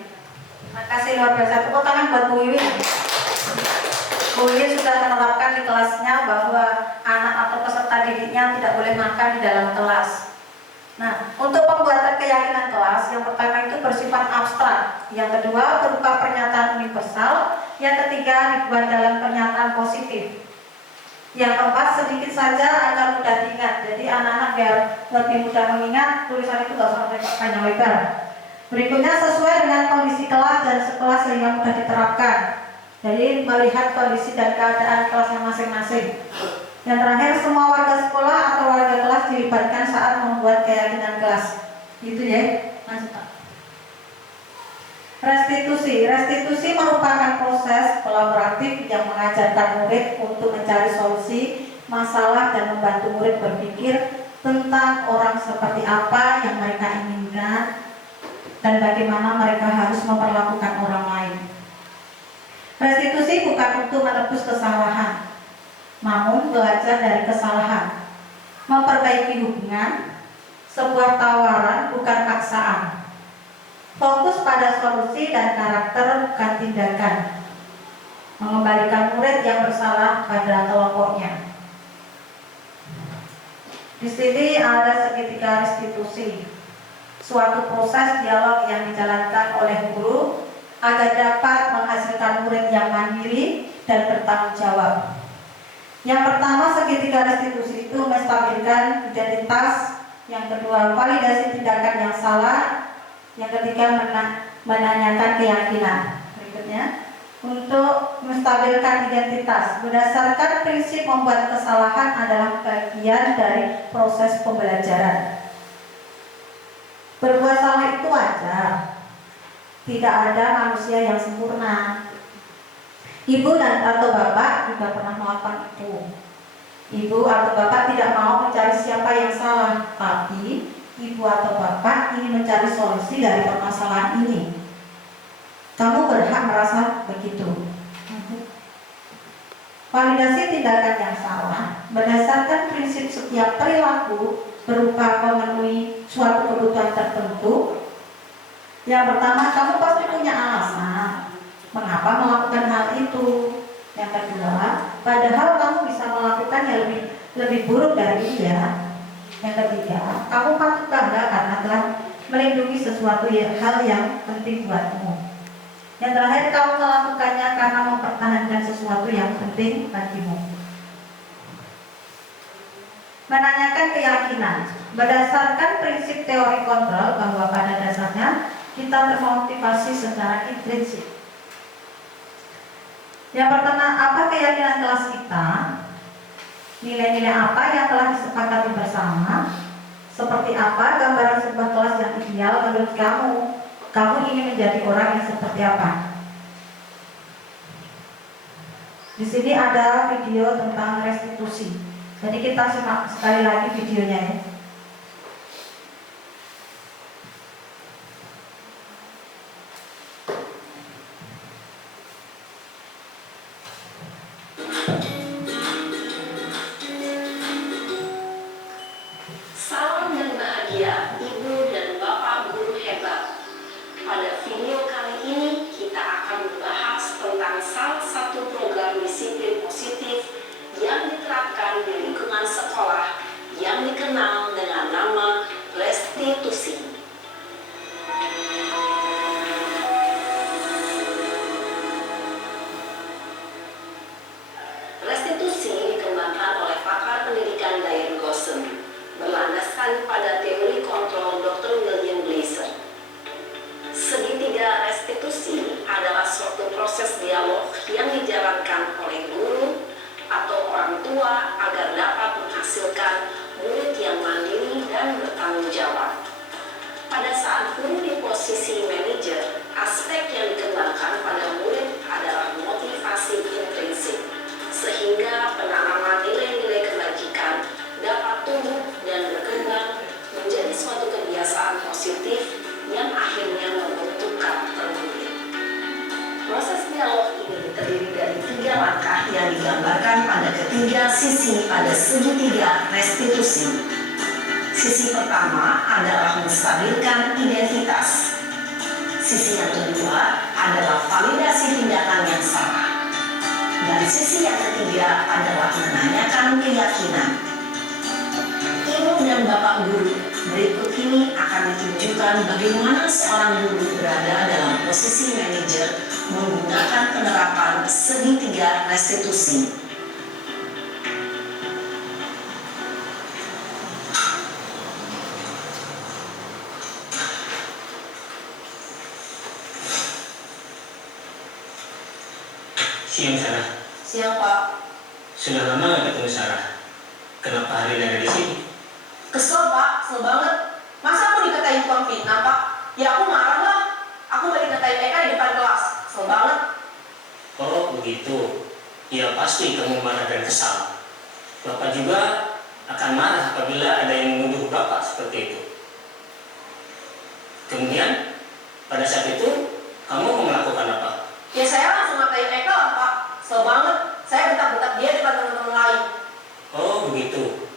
Terima kasih luar biasa. Tepuk tangan buat Bu Wiwin. Bu Wiwin sudah menerapkan di kelasnya bahwa anak atau peserta didiknya tidak boleh makan di dalam kelas. Nah, untuk pembuatan keyakinan kelas, yang pertama itu bersifat abstrak, yang kedua berupa pernyataan universal, yang ketiga dibuat dalam pernyataan positif, yang keempat sedikit saja agar mudah diingat. Jadi anak-anak biar lebih mudah mengingat, tulisan itu nggak sampai panjang lebar. Berikutnya sesuai dengan kondisi kelas dan sekolah sehingga mudah diterapkan. Jadi melihat kondisi dan keadaan kelasnya masing-masing. Yang terakhir, semua warga sekolah atau warga kelas dilibatkan saat membuat keyakinan kelas. Gitu ya, lanjut Pak. Restitusi merupakan proses kolaboratif yang mengajarkan murid untuk mencari solusi masalah dan membantu murid berpikir tentang orang seperti apa yang mereka inginkan dan bagaimana mereka harus memperlakukan orang lain. Restitusi bukan untuk menebus kesalahan, namun belajar dari kesalahan, memperbaiki hubungan, sebuah tawaran bukan paksaan, fokus pada solusi dan karakter bukan tindakan, mengembalikan murid yang bersalah pada kelompoknya. Di sini ada segitiga restitusi, suatu proses dialog yang dijalankan oleh guru agar dapat menghasilkan murid yang mandiri dan bertanggung jawab. Yang pertama, segitiga restitusi itu menstabilkan identitas. Yang kedua, validasi tindakan yang salah. Yang ketiga, menanyakan keyakinan. Berikutnya, untuk menstabilkan identitas, berdasarkan prinsip membuat kesalahan adalah bagian dari proses pembelajaran. Berbuat salah itu wajar. Tidak ada manusia yang sempurna. Ibu dan atau bapak juga pernah melakukan itu. Ibu atau bapak tidak mau mencari siapa yang salah, tapi ibu atau bapak ingin mencari solusi dari permasalahan ini. Kamu berhak merasa begitu. Validasi tindakan yang salah berdasarkan prinsip setiap perilaku berupa memenuhi suatu kebutuhan tertentu. Yang pertama, kamu pasti punya alasan mengapa melakukan hal itu. Yang kedua, padahal kamu bisa melakukan yang lebih buruk dari dia. Yang ketiga, kamu patut bangga karena telah melindungi sesuatu hal yang penting buatmu. Yang terakhir, kamu melakukannya karena mempertahankan sesuatu yang penting bagimu. Menanyakan keyakinan berdasarkan prinsip teori kontrol bahwa pada dasarnya kita termotivasi secara intrinsik. Yang pertama, apa keyakinan kelas kita? Nilai-nilai apa yang telah disepakati bersama? Seperti apa gambaran sebuah kelas yang ideal menurut kamu? kamu ingin menjadi orang yang seperti apa? Di sini ada video tentang restitusi. Jadi kita simak sekali lagi videonya ya. Salam dan bahagia Ibu dan Bapak guru hebat. Pada video kali ini kita akan membahas tentang salah satu program disiplin positif yang diterapkan di lingkungan sekolah yang dikenal dengan nama restitusi. Restitusi dikembangkan oleh pakar pendidikan Diane Gosson, berlandaskan pada teori kontrol Dr. William Gleason. Segitiga restitusi adalah suatu proses dialog yang dijalankan oleh guru atau orang tua agar dapat menghasilkan murid yang mandiri dan bertanggung jawab. Pada saat guru di posisi manajer, aspek yang dikembangkan pada murid adalah motivasi intrinsik, sehingga penanaman nilai-nilai kebajikan dapat tumbuh dan berkembang menjadi suatu kebiasaan positif yang akhirnya membentuk karakter murid. Proses dialog ini terdiri dari 3 langkah yang digambarkan pada ketiga sisi pada segitiga restitusi. Sisi pertama adalah menstabilkan identitas. Sisi yang kedua adalah validasi tindakan yang salah. Dan sisi yang ketiga adalah menanyakan keyakinan. Ibu dan Bapak guru, berikut ini akan ditunjukkan bagaimana seorang guru berada dalam posisi manajer menggunakan penerapan segitiga restitusi. Siang Sarah. Siang Pak. Sudah lama nggak ketemu Sarah? Kenapa hari ini ada di sini? Kesel Pak, kesel banget. Masa aku dikatain tukang fitnah Pak? Ya aku marah lah. Aku balik dikatain Eka di depan kelas. Kesel banget. Oh begitu. Ya pasti kamu marah dan kesal. Bapak juga akan marah apabila ada yang menuduh Bapak seperti itu. Kemudian pada saat itu kamu mau melakukan apa? Ya saya langsung ngatain Eka lah Pak. Kesel banget. Saya bentak-bentak dia depan teman-teman lain. Oh begitu.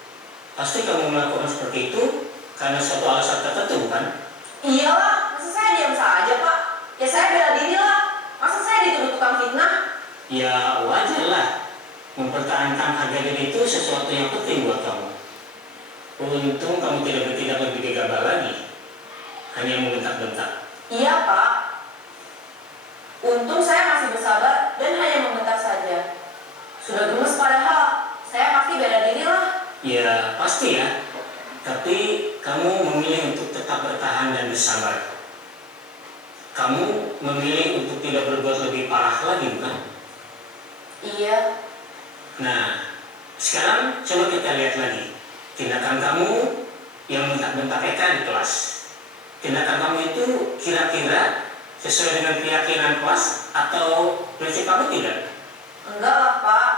Pasti kamu melakukan seperti itu karena suatu alasan tertentu, bukan? Iyalah, masa saya diam saja Pak? Ya saya bela diri lah. Masa saya dituduh tukang fitnah? Ya wajar lah. Mempertahankan harga diri itu sesuatu yang penting buat kamu. Untung kamu tidak bertindak lebih gegabah lagi. Hanya membentak-bentak. Iya Pak. Untung saya masih bersabar dan hanya membentak saja. Sudah gemes padahal, saya pasti bela diri lah. Ya pasti ya. Tapi kamu memilih untuk tetap bertahan dan bersabar. Kamu memilih untuk tidak berbuat lebih parah lagi, bukan? Iya. Nah, sekarang coba kita lihat lagi. Tindakan kamu yang bentak-bentak Eka di kelas. Tindakan kamu itu kira-kira sesuai dengan keyakinan kelas atau prinsip kamu tidak? Enggak lah Pak.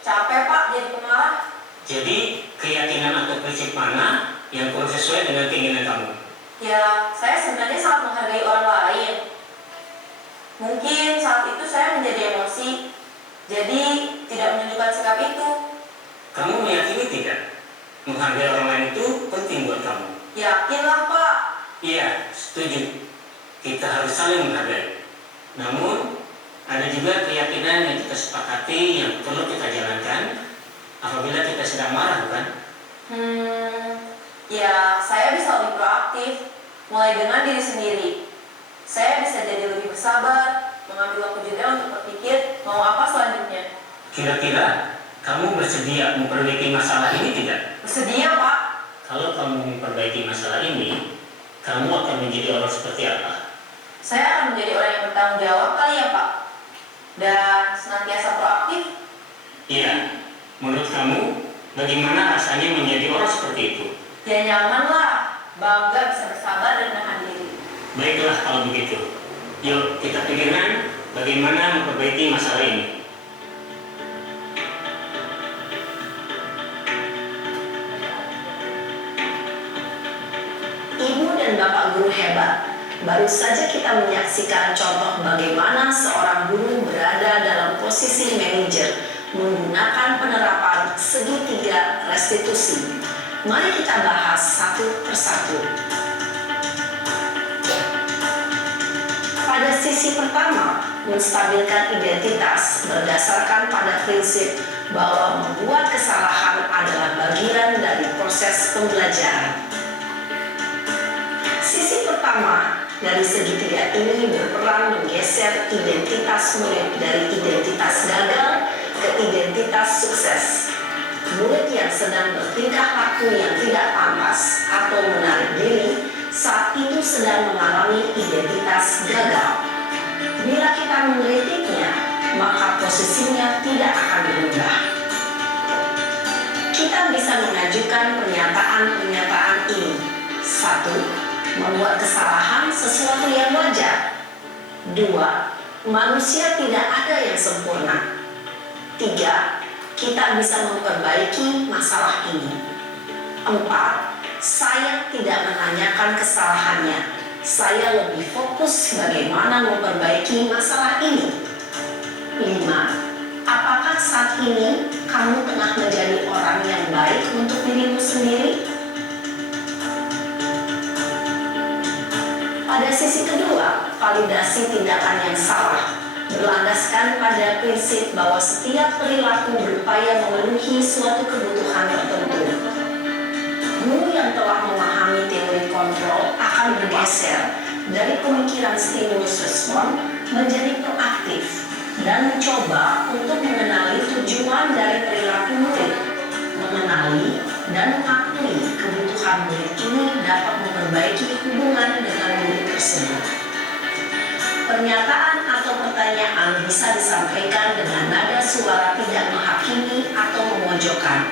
Capek Pak jadi pemarah. Jadi keyakinan atau prinsip mana yang kurang sesuai dengan keinginan kamu? Ya, saya sebenarnya sangat menghargai orang lain. Mungkin saat itu saya menjadi emosi, jadi tidak menunjukkan sikap itu. Kamu meyakini tidak? Menghargai orang lain itu penting buat kamu. Yakinlah Pak. Iya, setuju. Kita harus saling menghargai. Namun, ada juga keyakinan yang kita sepakati yang perlu kita jalankan apabila kita sedang marah, bukan? Ya saya bisa lebih proaktif, mulai dengan diri sendiri. Saya bisa jadi lebih bersabar, mengambil waktu jeda untuk berpikir mau apa selanjutnya. Kira-kira kamu bersedia memperbaiki masalah ini tidak? Bersedia Pak. Kalau kamu memperbaiki masalah ini, kamu akan menjadi orang seperti apa? Saya akan menjadi orang yang bertanggung jawab kali ya Pak. Dan senantiasa proaktif. Iya, menurut kamu bagaimana rasanya menjadi orang seperti itu? Ya nyaman lah, bangga bisa bersabar dan menahan diri. Baiklah kalau begitu. Yuk kita pikirkan bagaimana memperbaiki masalah ini. Ibu dan Bapak guru hebat, baru saja kita menyaksikan contoh bagaimana seorang guru berada dalam posisi manajer menggunakan penerapan segitiga restitusi. Mari kita bahas satu persatu. Pada sisi pertama, menstabilkan identitas berdasarkan pada prinsip bahwa membuat kesalahan adalah bagian dari proses pembelajaran. Sisi pertama dari segitiga ini berperan menggeser identitas murid dari identitas gagal ke identitas sukses. Murid yang sedang bertingkah laku yang tidak pantas atau menarik diri saat itu sedang mengalami identitas gagal. Bila kita mengkritiknya, maka posisinya tidak akan berubah. Kita bisa mengajukan pernyataan-pernyataan ini. 1. Membuat kesalahan sesuatu yang wajar. 2. Manusia tidak ada yang sempurna. 3. Kita bisa memperbaiki masalah ini. 4. Saya tidak menanyakan kesalahannya. Saya lebih fokus bagaimana memperbaiki masalah ini. 5. Apakah saat ini kamu tengah menjadi orang yang baik untuk dirimu sendiri? Pada sisi kedua, validasi tindakan yang salah berlandaskan pada prinsip bahwa setiap perilaku berupaya memenuhi suatu kebutuhan tertentu. Guru yang telah memahami teori kontrol akan bergeser dari pemikiran stimulus respon menjadi proaktif dan mencoba untuk mengenali tujuan dari perilaku murid, mengenali dan mengakui kebutuhan murid ini dapat memperbaiki hubungan dengan murid tersebut. Pernyataan atau pertanyaan bisa disampaikan dengan nada suara tidak menghakimi atau memojokkan,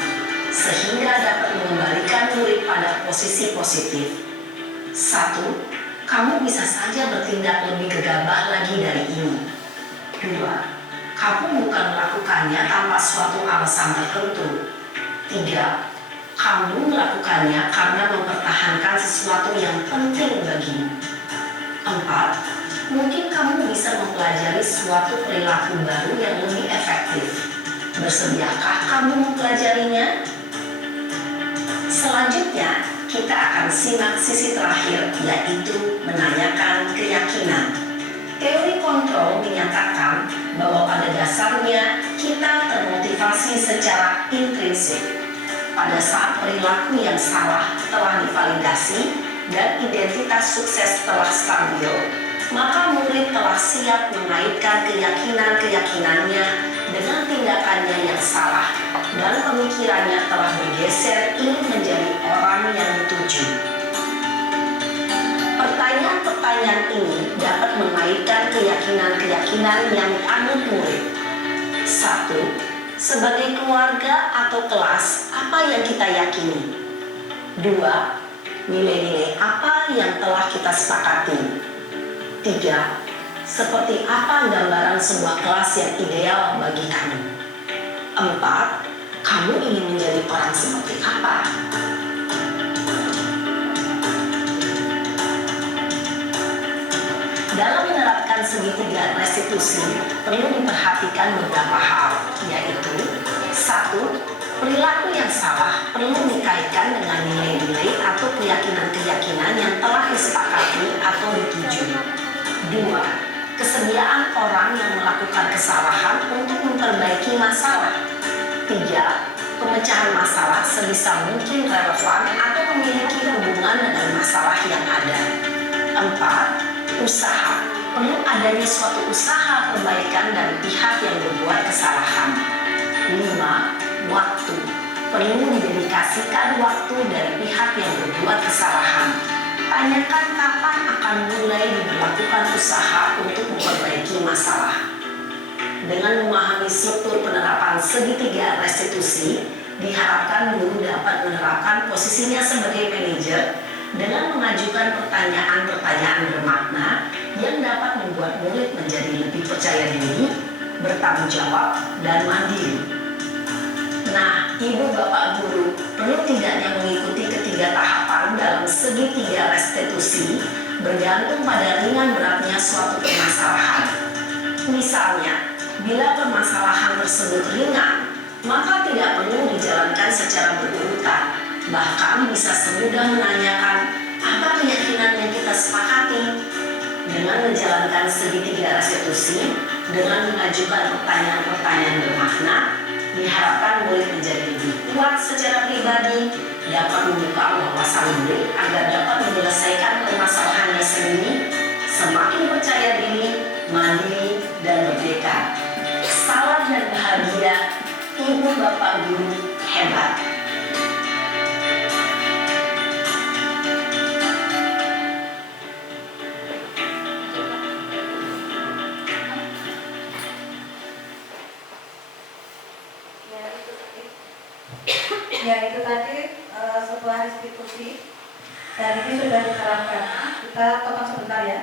sehingga dapat mengembalikan murid pada posisi positif. 1. Kamu bisa saja bertindak lebih gegabah lagi dari ini. 2. Kamu bukan melakukannya tanpa suatu alasan tertentu. 3. Kamu melakukannya karena mempertahankan sesuatu yang penting bagimu. 4. Mungkin kamu bisa mempelajari suatu perilaku baru yang lebih efektif. Bersediakah kamu mempelajarinya? Selanjutnya, kita akan simak sisi terakhir, yaitu menanyakan keyakinan. Teori kontrol menyatakan bahwa pada dasarnya kita termotivasi secara intrinsik. Pada saat perilaku yang salah telah divalidasi dan identitas sukses telah stabil, maka murid telah siap mengaitkan keyakinan-keyakinannya dengan tindakannya yang salah dan pemikirannya telah bergeser ingin menjadi orang yang dituju. Pertanyaan-pertanyaan ini dapat mengaitkan keyakinan-keyakinan yang dianut murid. 1. Sebagai keluarga atau kelas, apa yang kita yakini? 2. Nilai-nilai apa yang telah kita sepakati? 3. Seperti apa gambaran sebuah kelas yang ideal bagi kamu? 4. Kamu ingin menjadi orang seperti apa? Dalam menerapkan segitiga restitusi, perlu diperhatikan beberapa hal, yaitu 1. Perilaku yang salah perlu dikaitkan dengan nilai-nilai atau keyakinan-keyakinan yang telah disepakati atau dituju. 2. Kesediaan orang yang melakukan kesalahan untuk memperbaiki masalah. 3. Pemecahan masalah sebisa mungkin relevan atau memiliki hubungan dengan masalah yang ada. 4. Usaha. Perlu adanya suatu usaha perbaikan dari pihak yang berbuat kesalahan. 5. Waktu. Perlu didedikasikan waktu dari pihak yang berbuat kesalahan. Tanyakan kapan akan mulai diberlakukan usaha untuk memperbaiki masalah. Dengan memahami struktur penerapan segitiga restitusi, diharapkan guru dapat menerapkan posisinya sebagai manajer dengan mengajukan pertanyaan-pertanyaan bermakna yang dapat membuat murid menjadi lebih percaya diri, bertanggung jawab, dan mandiri. Nah, Ibu Bapak Guru perlu tidaknya mengikuti ketiga tahapan dalam segitiga restitusi bergantung pada ringan beratnya suatu permasalahan. Misalnya, bila permasalahan tersebut ringan, maka tidak perlu dijalankan secara berurutan. Bahkan bisa semudah menanyakan apa keyakinan yang kita sepakati. Dengan menjalankan segitiga restitusi, dengan mengajukan pertanyaan-pertanyaan bermakna, diharapkan murid menjadi lebih kuat secara pribadi, dapat membuka wawasan murid agar dapat menyelesaikan permasalahannya sendiri, semakin percaya diri, mandiri, dan merdeka. Salam dan bahagia, Ibu Bapak Guru hebat. Ya, itu tadi sebuah restitusi dan ini sudah diterapkan. Kita tonton sebentar ya.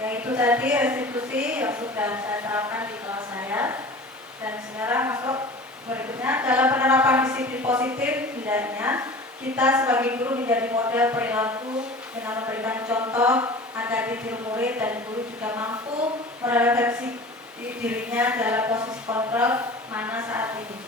Ya, itu tadi restitusi yang sudah saya terapkan di kelas saya. Dan sekarang masuk berikutnya, dalam penerapan disiplin positif, hendaknya kita sebagai guru menjadi model perilaku dengan memberikan contoh agar ditiru murid dan guru juga mampu merefleksi dirinya dalam posisi kontrol mana saat ini.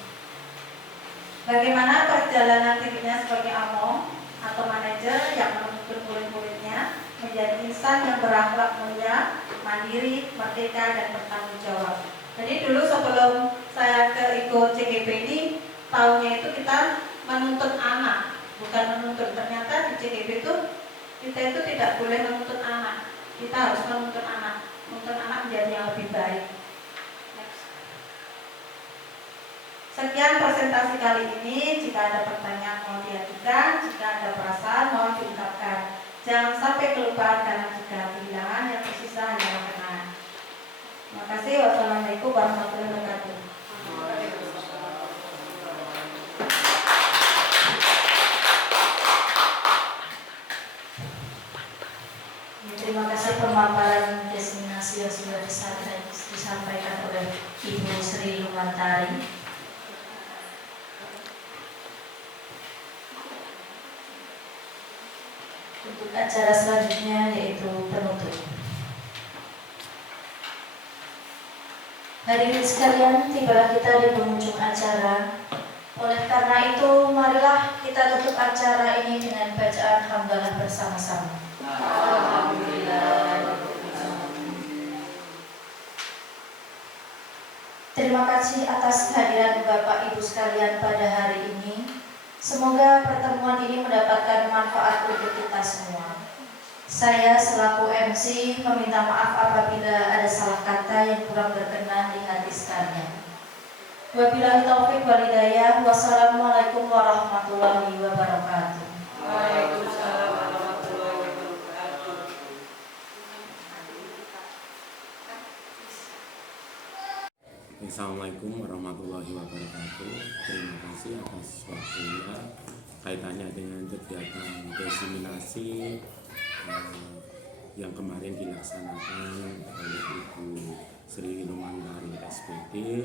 Bagaimana perjalanan dirinya sebagai among atau manajer yang menuntun murid-muridnya menjadi insan yang berakhlak mulia, mandiri, merdeka, dan bertanggung jawab. Jadi dulu sebelum saya ikut CGP ini, tahunnya itu kita menuntut anak, bukan menuntut. Ternyata di CGP itu kita itu tidak boleh menuntut anak, kita harus menuntut anak menjadi yang lebih baik. Sekian presentasi kali ini. Jika ada pertanyaan mohon diajukan, jika ada perasaan mohon diungkapkan. Jangan sampai kelupaan karena jika kehilangan yang tersisa hanyalah kenangan. Terima kasih. Wassalamualaikum warahmatullahi wabarakatuh. Terima kasih pemaparan destinasi yang sudah disampaikan oleh Ibu Sri Lumantari. Untuk acara selanjutnya yaitu penutup. Hadirin sekalian, tibalah kita di penghujung acara. Oleh karena itu, marilah kita tutup acara ini dengan bacaan hamdalah bersama-sama. Terima kasih atas kehadiran Bapak Ibu sekalian pada hari ini. Semoga pertemuan ini mendapatkan manfaat untuk kita semua. Saya selaku MC meminta maaf apabila ada salah kata yang kurang berkenan di hati sekalian. Wabillahi taufiq wal hidayah. Wassalamualaikum warahmatullahi wabarakatuh. Waalaikumsalam warahmatullahi wabarakatuh. Assalamualaikum warahmatullahi wabarakatuh. Terima kasih atas waktunya kaitannya dengan kegiatan diseminasi yang kemarin dilaksanakan oleh Ibu Sri Lumantari SPD.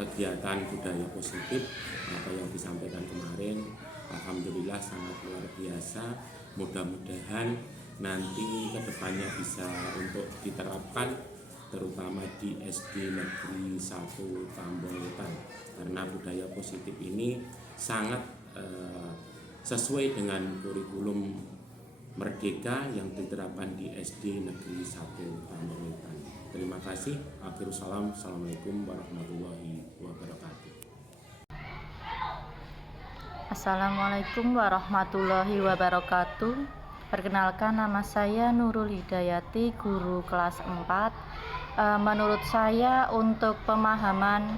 Kegiatan budaya positif apa yang disampaikan kemarin, alhamdulillah sangat luar biasa. Mudah-mudahan nanti kedepannya bisa untuk diterapkan, terutama di SD Negeri 1 Tambongwetan, karena budaya positif ini sangat sesuai dengan kurikulum Merdeka yang diterapkan di SD Negeri 1 Tambongwetan. Terima kasih. Akhirul salam. Assalamualaikum warahmatullahi wabarakatuh. Assalamualaikum warahmatullahi wabarakatuh. Perkenalkan, nama saya Nurul Hidayati, guru kelas 4. Menurut saya untuk pemahaman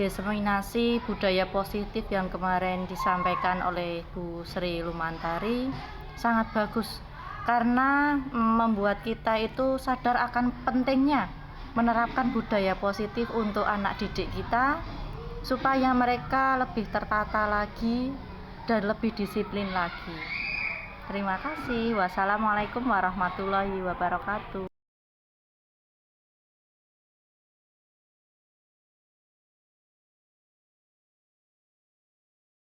diseminasi budaya positif yang kemarin disampaikan oleh Bu Sri Lumantari sangat bagus, karena membuat kita itu sadar akan pentingnya menerapkan budaya positif untuk anak didik kita supaya mereka lebih tertata lagi dan lebih disiplin lagi. Terima kasih. Wassalamualaikum warahmatullahi wabarakatuh.